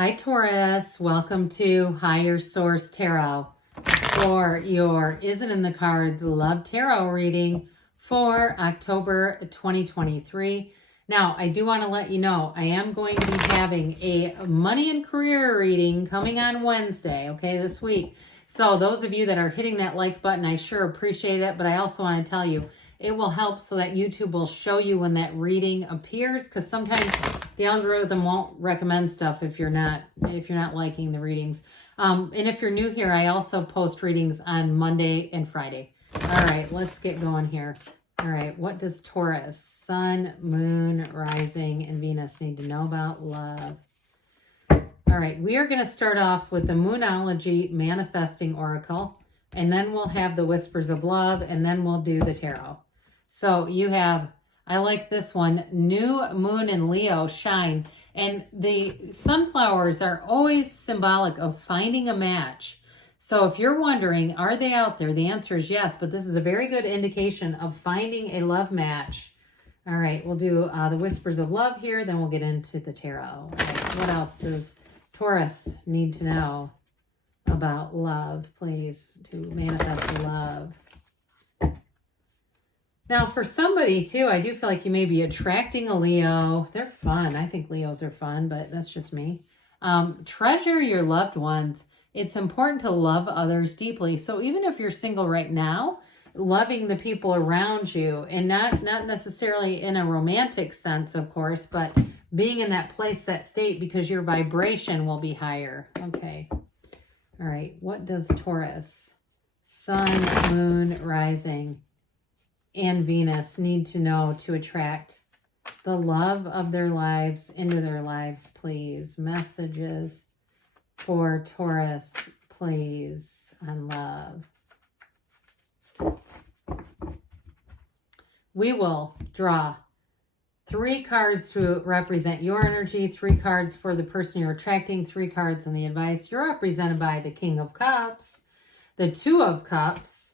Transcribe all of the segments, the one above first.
Hi Taurus, welcome to Higher Source Tarot for your Isn't in the Cards Love Tarot reading for October 2023. Now, I do want to let you know, I am going to be having a money and career reading coming on Wednesday, okay, this week. So those of you that are hitting that like button, I sure appreciate it, but I also want to tell you, it will help so that YouTube will show you when that reading appears, because sometimes the algorithm won't recommend stuff if you're not liking the readings. And if you're new here, I also post readings on Monday and Friday. All right, let's get going here. All right, what does Taurus, Sun, Moon, Rising, and Venus need to know about love? All right, we are going to start off with the Moonology Manifesting Oracle, and then we'll have the Whispers of Love, and then we'll do the Tarot. So you have, I like this one, New Moon in Leo, Shine. And the sunflowers are always symbolic of finding a match. So if you're wondering, are they out there? The answer is yes, but this is a very good indication of finding a love match. All right, we'll do the Whispers of Love here, then we'll get into the Tarot. All right, what else does Taurus need to know about love, please, to manifest love? Now, for somebody, too, I do feel like you may be attracting a Leo. They're fun. I think Leos are fun, but that's just me. Treasure your loved ones. It's important to love others deeply. So even if you're single right now, loving the people around you, and not necessarily in a romantic sense, of course, but being in that place, that state, because your vibration will be higher. Okay. All right. What does Taurus, Sun, Moon, Rising, and Venus need to know to attract the love of their lives into their lives, please? Messages for Taurus, please, on love. We will draw 3 cards to represent your energy, 3 cards for the person you're attracting, 3 cards on the advice. You're represented by the King of Cups, the 2 of Cups.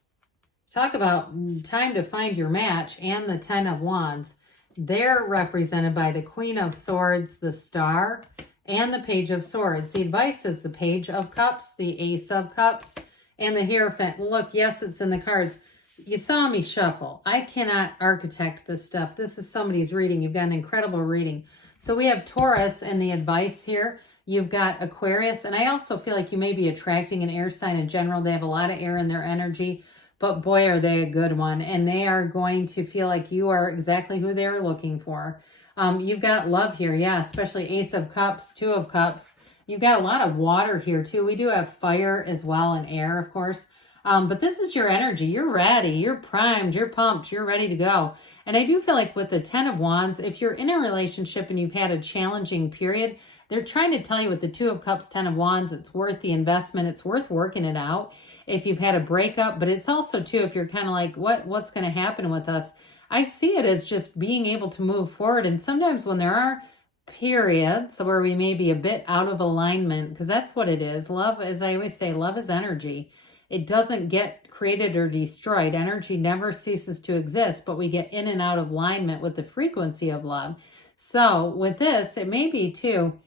Talk about time to find your match, and the 10 of Wands. They're represented by the Queen of Swords, the Star, and the Page of Swords. The advice is the Page of Cups, the Ace of Cups, and the Hierophant. Look, yes, it's in the cards. You saw me shuffle. I cannot architect this stuff. This is somebody's reading. You've got an incredible reading. So we have Taurus and the advice here. You've got Aquarius, and I also feel like you may be attracting an air sign in general. They have a lot of air in their energy. But boy, are they a good one. And they are going to feel like you are exactly who they're looking for. You've got love here. Yeah, especially Ace of Cups, 2 of Cups. You've got a lot of water here too. We do have fire as well, and air, of course. But this is your energy. You're ready. You're primed. You're pumped. You're ready to go. And I do feel like with the 10 of Wands, if you're in a relationship and you've had a challenging period, they're trying to tell you with the 2 of Cups, 10 of Wands, it's worth the investment. It's worth working it out if you've had a breakup. But it's also, too, if you're kind of like, what's going to happen with us? I see it as just being able to move forward. And sometimes when there are periods where we may be a bit out of alignment, because that's what it is. Love, as I always say, love is energy. It doesn't get created or destroyed. Energy never ceases to exist, but we get in and out of alignment with the frequency of love. So with this, it may be, too,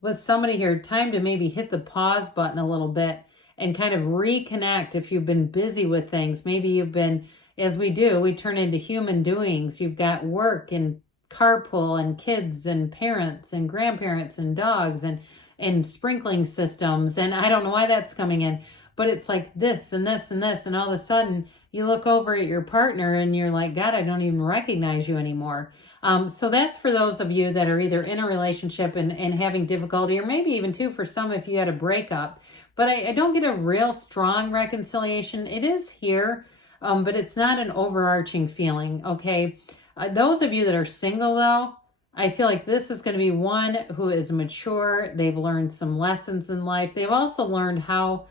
with somebody here, time to maybe hit the pause button a little bit and kind of reconnect if you've been busy with things. Maybe you've been, as we do, we turn into human doings. You've got work and carpool and kids and parents and grandparents and dogs and sprinkling systems. And I don't know why that's coming in, but it's like this and this and this. And all of a sudden you look over at your partner and you're like, God, I don't even recognize you anymore. So that's for those of you that are either in a relationship and having difficulty, or maybe even too for some if you had a breakup. But I don't get a real strong reconciliation. It is here, but it's not an overarching feeling, okay? Those of you that are single, though, I feel like this is going to be one who is mature. They've learned some lessons in life. They've also learned how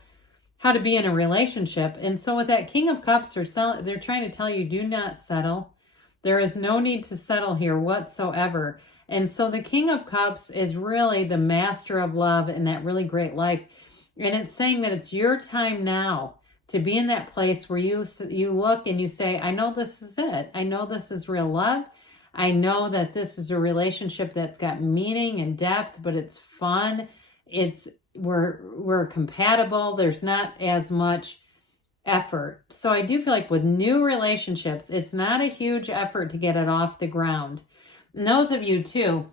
to be in a relationship. And so with that King of Cups, they're trying to tell you, do not settle. There is no need to settle here whatsoever. And so the King of Cups is really the master of love and that really great life. And it's saying that it's your time now to be in that place where you look and you say, I know this is it. I know this is real love. I know that this is a relationship that's got meaning and depth, but it's fun. we're compatible. There's not as much effort. So I do feel like with new relationships, it's not a huge effort to get it off the ground. And those of you too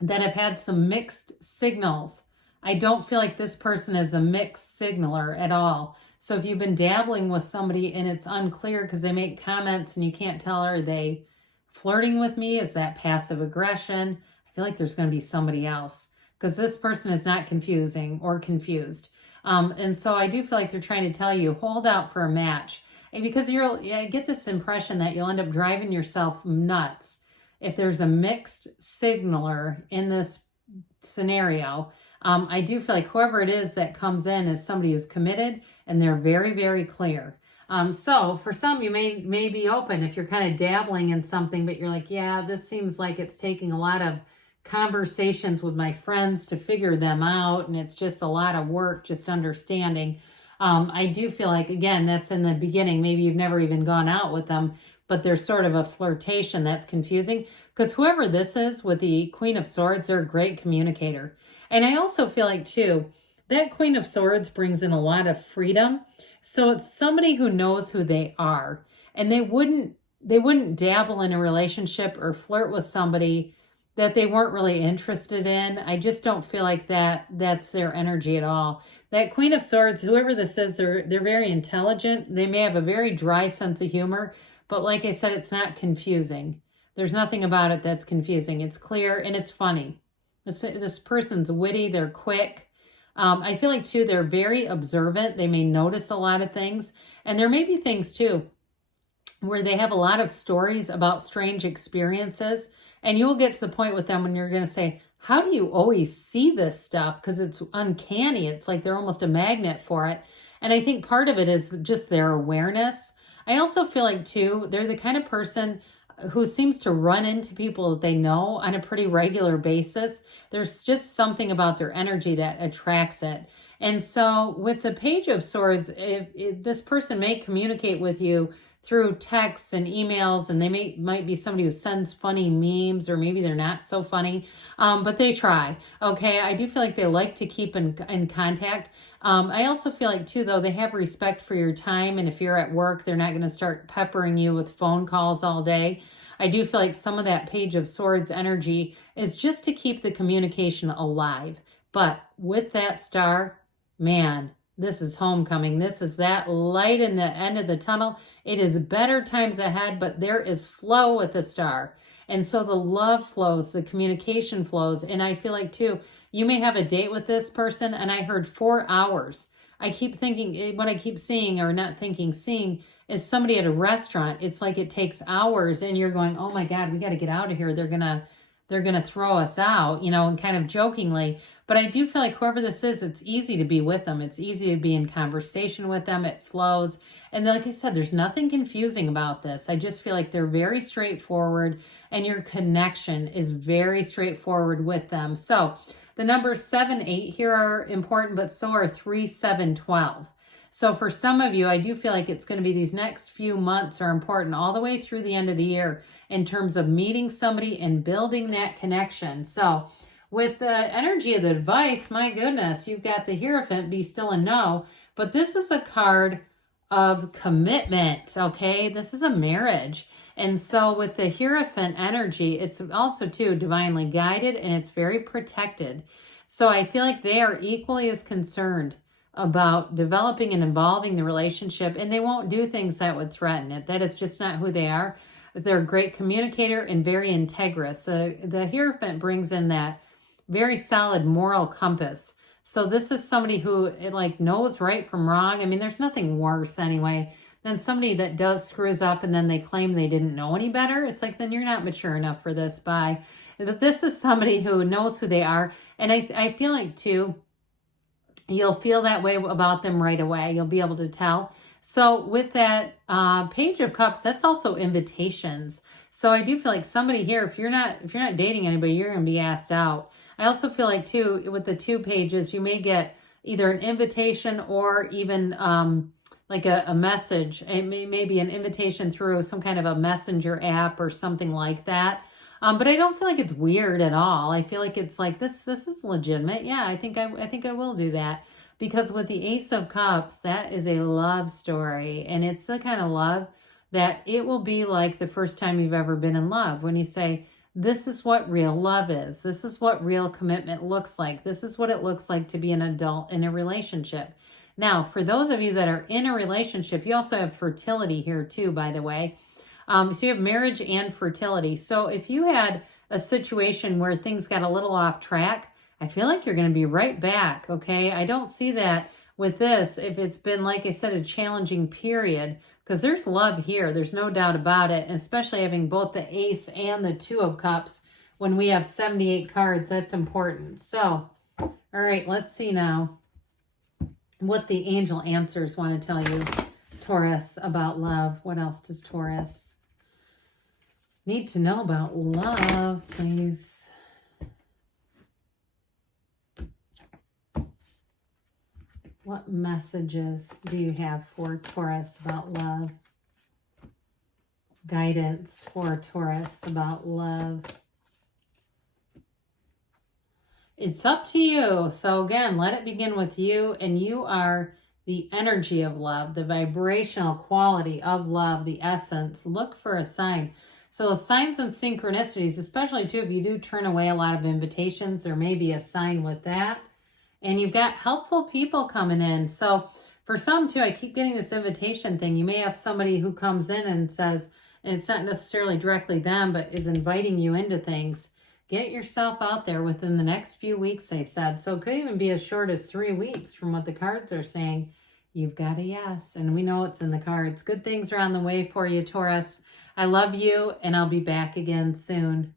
that have had some mixed signals, I don't feel like this person is a mixed signaler at all. So if you've been dabbling with somebody and it's unclear because they make comments and you can't tell, are they flirting with me? Is that passive aggression? I feel like there's going to be somebody else because this person is not confusing or confused. And so I do feel like they're trying to tell you, hold out for a match. And because I get this impression that you'll end up driving yourself nuts if there's a mixed signaler in this scenario. I do feel like whoever it is that comes in is somebody who's committed and they're very, very clear. So for some, you may be open if you're kind of dabbling in something, but you're like, yeah, this seems like it's taking a lot of conversations with my friends to figure them out. And it's just a lot of work, just understanding. I do feel like, again, that's in the beginning. Maybe you've never even gone out with them, but there's sort of a flirtation that's confusing because whoever this is with the Queen of Swords, they're a great communicator. And I also feel like too, that Queen of Swords brings in a lot of freedom. So it's somebody who knows who they are, and they wouldn't dabble in a relationship or flirt with somebody that they weren't really interested in. I just don't feel like that's their energy at all. That Queen of Swords, whoever this is, they're very intelligent. They may have a very dry sense of humor, but like I said, it's not confusing. There's nothing about it that's confusing. It's clear and it's funny. This person's witty, they're quick. I feel like too, they're very observant. They may notice a lot of things. And there may be things too where they have a lot of stories about strange experiences. And you will get to the point with them when you're going to say, how do you always see this stuff? Because it's uncanny. It's like they're almost a magnet for it. And I think part of it is just their awareness. I also feel like too, they're the kind of person who seems to run into people that they know on a pretty regular basis. There's just something about their energy that attracts it. And so with the Page of Swords, this person may communicate with you through texts and emails, and they might be somebody who sends funny memes, or maybe they're not so funny, but they try. Okay, I do feel like they like to keep in contact. I also feel like too, though, they have respect for your time, and if you're at work, they're not going to start peppering you with phone calls all day. I do feel like some of that Page of Swords energy is just to keep the communication alive. But with that star, man, this is homecoming. This is that light in the end of the tunnel. It is better times ahead, but there is flow with the star. And so the love flows, the communication flows. And I feel like too, you may have a date with this person, and I heard 4 hours. I keep thinking, what I keep seeing, or not thinking, seeing, is somebody at a restaurant. It's like it takes hours and you're going, oh my God, we got to get out of here. They're going to throw us out, and kind of jokingly. But I do feel like whoever this is, it's easy to be with them. It's easy to be in conversation with them. It flows. And like I said, there's nothing confusing about this. I just feel like they're very straightforward, and your connection is very straightforward with them. So the numbers 7, 8 here are important, but so are 3, 7, 12. So for some of you, I do feel like it's going to be these next few months are important all the way through the end of the year in terms of meeting somebody and building that connection. So with the energy of the advice, my goodness, you've got the Hierophant, be still and know, but this is a card of commitment, okay? This is a marriage. And so with the Hierophant energy, it's also too divinely guided, and it's very protected. So I feel like they are equally as concerned about developing and involving the relationship, and they won't do things that would threaten it. That is just not who they are. They're a great communicator and very integrous. The Hierophant brings in that very solid moral compass. So this is somebody who knows right from wrong. I mean, there's nothing worse anyway than somebody that does screws up and then they claim they didn't know any better. It's like, then you're not mature enough for this. But this is somebody who knows who they are. And I feel like too, you'll feel that way about them right away. You'll be able to tell. So with that Page of Cups, that's also invitations. So I do feel like somebody here, if you're not dating anybody, you're going to be asked out. I also feel like too, with the 2 pages, you may get either an invitation or even like a message. It may be an invitation through some kind of a messenger app or something like that. But I don't feel like it's weird at all. I feel like it's like this is legitimate. Yeah, I think I will do that. Because with the Ace of Cups, that is a love story. And it's the kind of love that it will be like the first time you've ever been in love. When you say, this is what real love is. This is what real commitment looks like. This is what it looks like to be an adult in a relationship. Now, for those of you that are in a relationship, you also have fertility here too, by the way. So you have marriage and fertility. So if you had a situation where things got a little off track, I feel like you're going to be right back, okay? I don't see that with this if it's been, like I said, a challenging period, because there's love here. There's no doubt about it, and especially having both the Ace and the Two of Cups when we have 78 cards. That's important. So, all right, let's see now what the angel answers want to tell you, Taurus, about love. What else does Taurus need to know about love, please? What messages do you have for Taurus about love? Guidance for Taurus about love. It's up to you. So again, let it begin with you, and you are the energy of love, the vibrational quality of love, the essence. Look for a sign. So signs and synchronicities, especially too, if you do turn away a lot of invitations, there may be a sign with that. And you've got helpful people coming in. So for some too, I keep getting this invitation thing. You may have somebody who comes in and says, and it's not necessarily directly them, but is inviting you into things. Get yourself out there within the next few weeks, they said. So it could even be as short as 3 weeks from what the cards are saying. You've got a yes, and we know it's in the cards. Good things are on the way for you, Taurus. I love you, and I'll be back again soon.